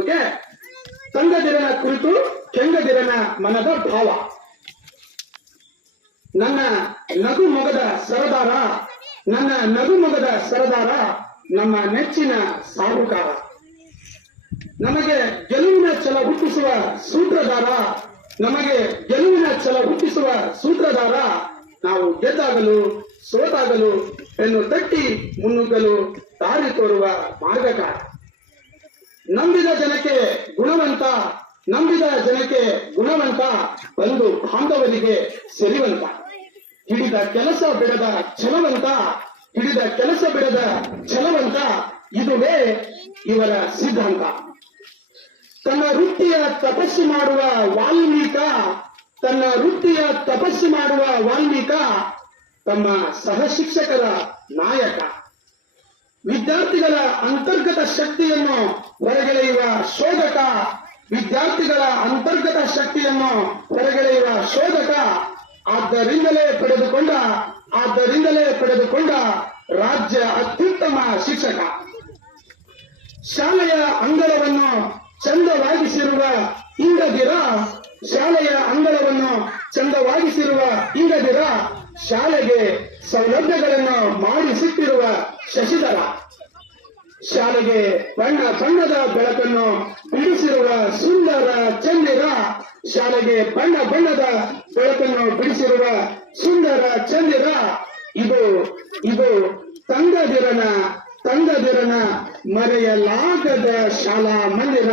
Okay. ತಂಗದಿರನ ಕುರಿತು ಕೆಂಗದಿರನ ಮನದ ಭಾವ. ನನ್ನ ನಗು ಮೊಗದ ಸರದಾರ, ನನ್ನ ನಗು ಮೊಗದ ಸರದಾರ, ನಮ್ಮ ನೆಚ್ಚಿನ ಸಾಹುಕಾರ. ನಮಗೆ ಗೆಲುವಿನ ಛಲ ಹುಟ್ಟಿಸುವ ಸೂತ್ರಧಾರ, ನಮಗೆ ಗೆಲುವಿನ ಛಲ ಹುಟ್ಟಿಸುವ ಸೂತ್ರಧಾರ. ನಾವು ಗೆದ್ದಾಗಲು ಸೋತಾಗಲು ಬೆನ್ನು ತಟ್ಟಿ ಮುನ್ನುಗ್ಗಲು ದಾರಿ ತೋರುವ ಮಾರ್ಗಕಾರ. ನಂಬಿದ ಜನಕ್ಕೆ ಗುಣವಂತ, ನಂಬಿದ ಜನಕ್ಕೆ ಗುಣವಂತ, ಬಂದು ಬಾಂಧವನಿಗೆ ಸೆರಿವಂತ. ಹಿಡಿದ ಕೆಲಸ ಬಿಡದ ಛಲವಂತ, ಹಿಡಿದ ಕೆಲಸ ಬಿಡದ ಛಲವಂತ. ಇದುವೇ ಇವರ ಸಿದ್ಧಾಂತ. ತನ್ನ ವೃತ್ತಿಯ ತಪಸ್ಸು ಮಾಡುವ ವಾಲ್ಮೀಕ, ತನ್ನ ವೃತ್ತಿಯ ತಪಸ್ಸು ಮಾಡುವ ವಾಲ್ಮೀಕ, ತಮ್ಮ ಸಹ ಶಿಕ್ಷಕರ ನಾಯಕ. ವಿದ್ಯಾರ್ಥಿಗಳ ಅಂತರ್ಗತ ಶಕ್ತಿಯನ್ನು ಹೊರಗೆಳೆಯುವ ಶೋಧಕ, ವಿದ್ಯಾರ್ಥಿಗಳ ಅಂತರ್ಗತ ಶಕ್ತಿಯನ್ನು ಹೊರಗೆಳೆಯುವ ಶೋಧಕ. ಆದ್ದರಿಂದಲೇ ಪಡೆದುಕೊಂಡ ರಾಜ್ಯ ಅತ್ಯುತ್ತಮ ಶಿಕ್ಷಕ. ಶಾಲೆಯ ಅಂಗಳವನ್ನು ಚಂದವಾಗಿಸಿರುವ ಇಂಗದಿರ, ಶಾಲೆಯ ಅಂಗಳವನ್ನು ಚಂದವಾಗಿಸಿರುವ ಇಂಗದಿರ, ಶಾಲೆಗೆ ಸೌಲಭ್ಯಗಳನ್ನು ಮಾಡಿಸುತ್ತಿರುವ ಶಶಿಧರ. ಶಾಲೆಗೆ ಬಣ್ಣ ಬಣ್ಣದ ಬೆಳಕನ್ನು ಬಿಡಿಸಿರುವ ಸುಂದರ ಚಂದಿರ, ಶಾಲೆಗೆ ಬಣ್ಣ ಬಣ್ಣದ ಬೆಳಕನ್ನು ಬಿಡಿಸಿರುವ ಸುಂದರ ಚಂದಿರ. ಇದು ತಂಗದಿರನ ಮರೆಯಲಾಗದ ಶಾಲಾ ಮಂದಿರ.